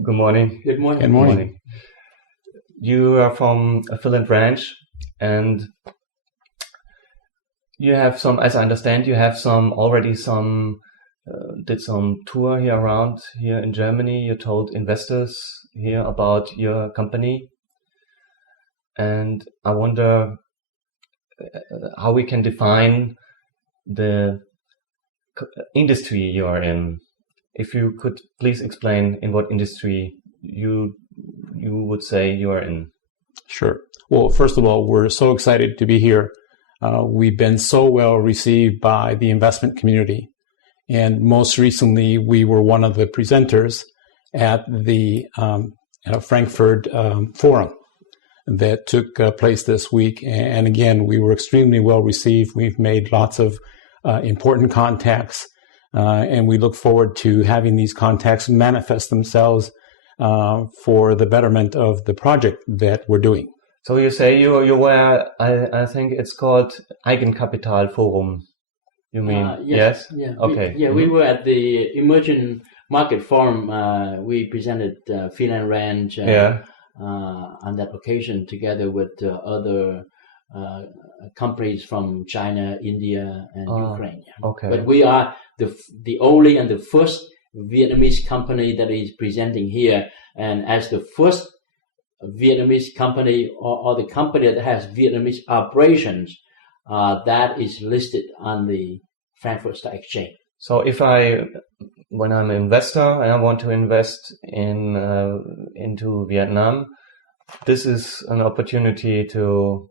Good morning. Good morning. Good morning. You are from a Philand ranch, and you have some, as I understand, you have did some tour here around here in Germany. You told investors here about your company, and I wonder how we can define the industry you are in. If you could please explain in what industry you would say you are in. Sure. Well, first of all, we're so excited to be here. We've been so well received by the investment community. And most recently, we were one of the presenters at the Frankfurt Forum that took place this week. And again, we were extremely well received. We've made lots of important contacts. And we look forward to having these contacts manifest themselves for the betterment of the project that we're doing. So you say you were, I think it's called Eigenkapital Forum. You mean, yes? Yeah. Okay. We were at the Emerging Market Forum. We presented Philand Ranch on that occasion together with other companies from China, India, and Ukraine. Okay. But we are the only and the first Vietnamese company that is presenting here. And as the first Vietnamese company or the company that has Vietnamese operations, that is listed on the Frankfurt Stock Exchange. So when I'm an investor and I want to invest into Vietnam, this is an opportunity to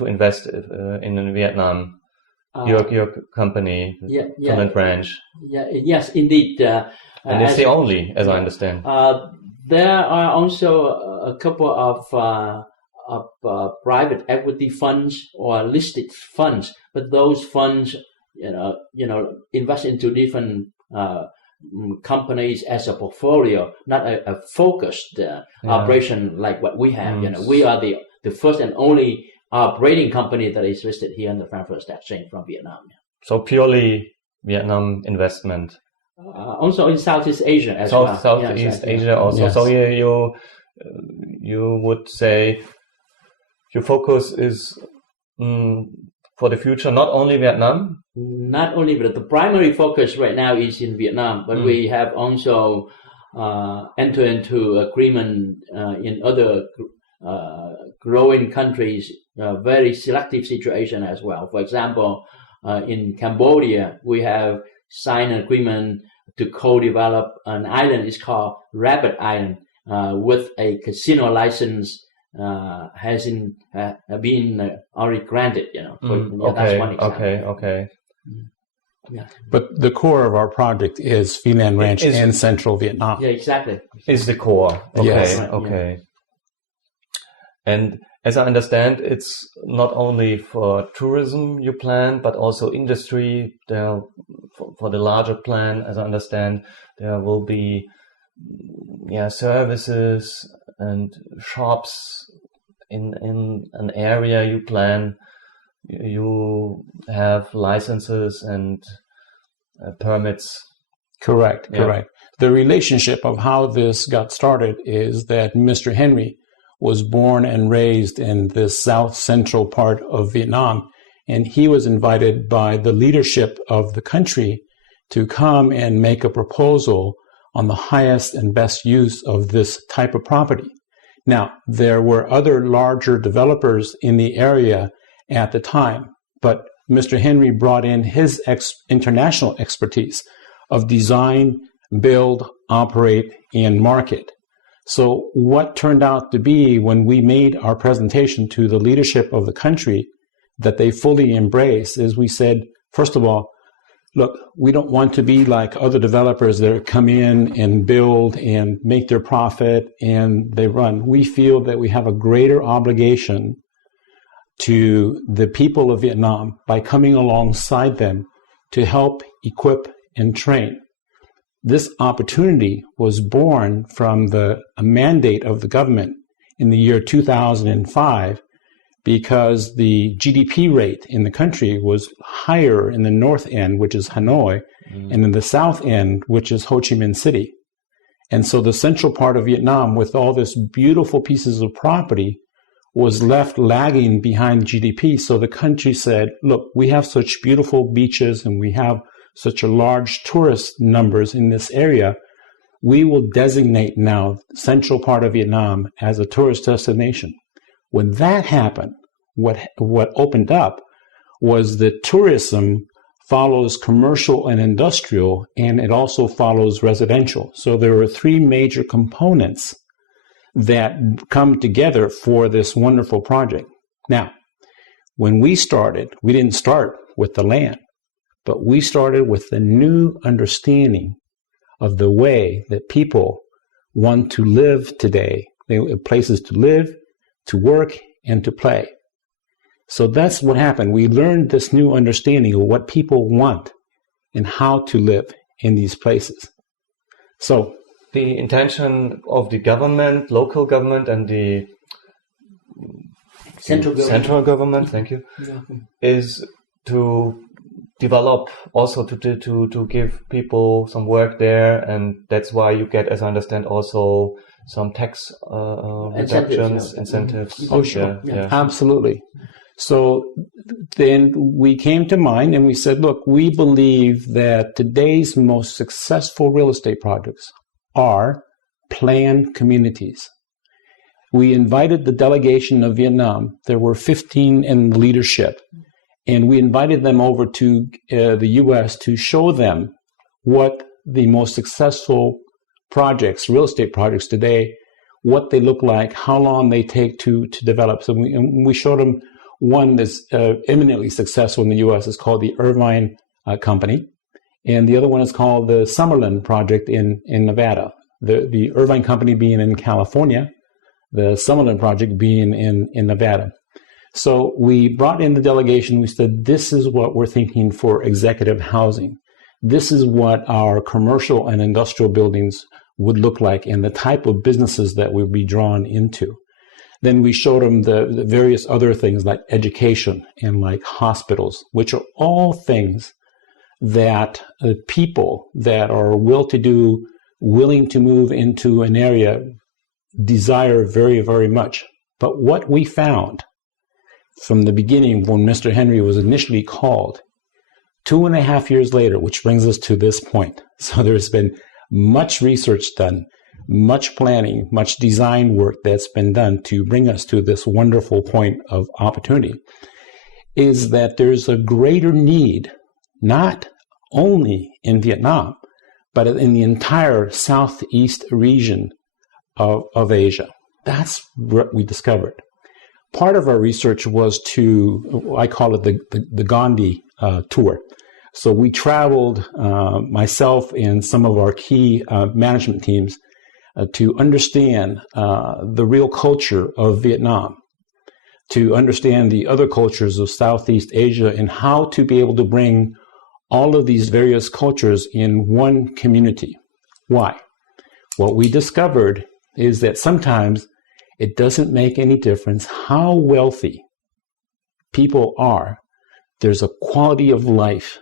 invest in Vietnam. Your company, Philand Ranch. Yes, indeed. And it's the only, as I understand. There are also a couple of private equity funds or listed funds, but those funds, invest into different companies as a portfolio, not a focused operation like what we have. We are the first and only operating company that is listed here in the Frankfurt Stock Exchange from Vietnam. So purely Vietnam investment. Also in Southeast Asia as well. Southeast Asia also. Yes. So you would say your focus is for the future not only Vietnam? Not only, but the primary focus right now is in Vietnam. But we have also entered into agreement in other growing countries, very selective situation as well. For example, in Cambodia, we have signed an agreement to co-develop an island. It's called Rabbit Island, with a casino license has been already granted. That's one example. Okay. Yeah. But the core of our project is Philand Ranch in central Vietnam. Yeah, exactly. Is the core. Okay. Yes. Okay. And as I understand, it's not only for tourism you plan, but also industry. There, for the larger plan, as I understand, there will be services and shops in an area you plan. You have licenses and permits. Correct. The relationship of how this got started is that Mr. Henry was born and raised in the south central part of Vietnam, and he was invited by the leadership of the country to come and make a proposal on the highest and best use of this type of property. Now, there were other larger developers in the area at the time, but Mr. Henry brought in his international expertise of design, build, operate, and market. So what turned out to be, when we made our presentation to the leadership of the country that they fully embrace, is we said, first of all, look, we don't want to be like other developers that come in and build and make their profit and they run. We feel that we have a greater obligation to the people of Vietnam by coming alongside them to help equip and train. This opportunity was born from a mandate of the government in the year 2005, because the GDP rate in the country was higher in the north end, which is Hanoi, and in the south end, which is Ho Chi Minh City. And so the central part of Vietnam, with all this beautiful pieces of property, was left lagging behind GDP. So the country said, look, we have such beautiful beaches and we have such a large tourist numbers in this area. We will designate now central part of Vietnam as a tourist destination. When that happened, what opened up was that tourism follows commercial and industrial, and it also follows residential. So there are three major components that come together for this wonderful project. Now, when we started, we didn't start with the land, but we started with the new understanding of the way that people want to live today. They have places to live, to work, and to play. So that's what happened. We learned this new understanding of what people want and how to live in these places. So the intention of the government, local government, and the central government, thank you, is to develop, also to give people some work there, and that's why you get, as I understand, also some tax reductions, incentives. Oh, sure. Yeah. Absolutely. So then we came to mind and we said, look, we believe that today's most successful real estate projects are planned communities. We invited the delegation of Vietnam. There were 15 in leadership, and we invited them over to the U.S. to show them what the most successful projects, real estate projects today, what they look like, how long they take to develop. So we showed them one that's eminently successful in the U.S. is called the Irvine Company, and the other one is called the Summerlin Project in Nevada. The Irvine Company being in California, the Summerlin Project being in Nevada. So we brought in the delegation. We said, this is what we're thinking for executive housing. This is what our commercial and industrial buildings would look like and the type of businesses that we'd be drawn into. Then we showed them the various other things like education and like hospitals, which are all things that people that are well-to-do, willing to move into an area desire very, very much. But what we found from the beginning when Mr. Henry was initially called, 2.5 years later, which brings us to this point. So there's been much research done, much planning, much design work that's been done to bring us to this wonderful point of opportunity, is that there's a greater need, not only in Vietnam, but in the entire southeast region of Asia. That's what we discovered. Part of our research was to, I call it the Gandhi tour. So we traveled, myself and some of our key management teams, to understand the real culture of Vietnam, to understand the other cultures of Southeast Asia, and how to be able to bring all of these various cultures in one community. Why? What we discovered is that sometimes it doesn't make any difference how wealthy people are. There's a quality of life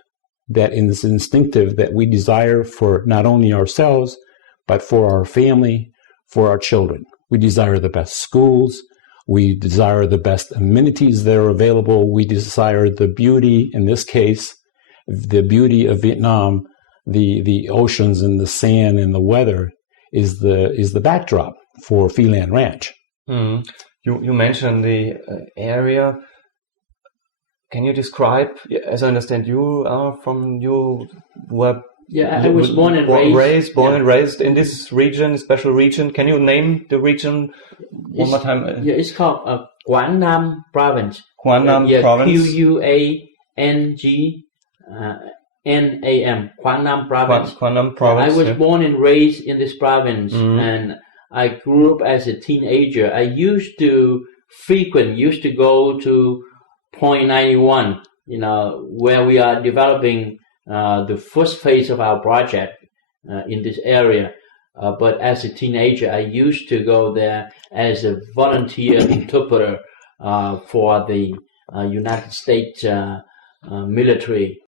that is instinctive that we desire for not only ourselves, but for our family, for our children. We desire the best schools. We desire the best amenities that are available. We desire the beauty, in this case, the beauty of Vietnam, the oceans and the sand and the weather is the backdrop for Philand Ranch. Mm. You mentioned the area. Can you describe, as I understand, you were I was born and raised in this region, special region. Can you name the region one more time? Yeah, it's called Quảng Nam Province. Quảng Nam Province. Quang-Nam, Quảng Nam Province. Quảng Nam Province. I was born and raised in this province, and I grew up as a teenager. I used to go to Point 91, where we are developing the first phase of our project in this area. But as a teenager, I used to go there as a volunteer interpreter for the United States military.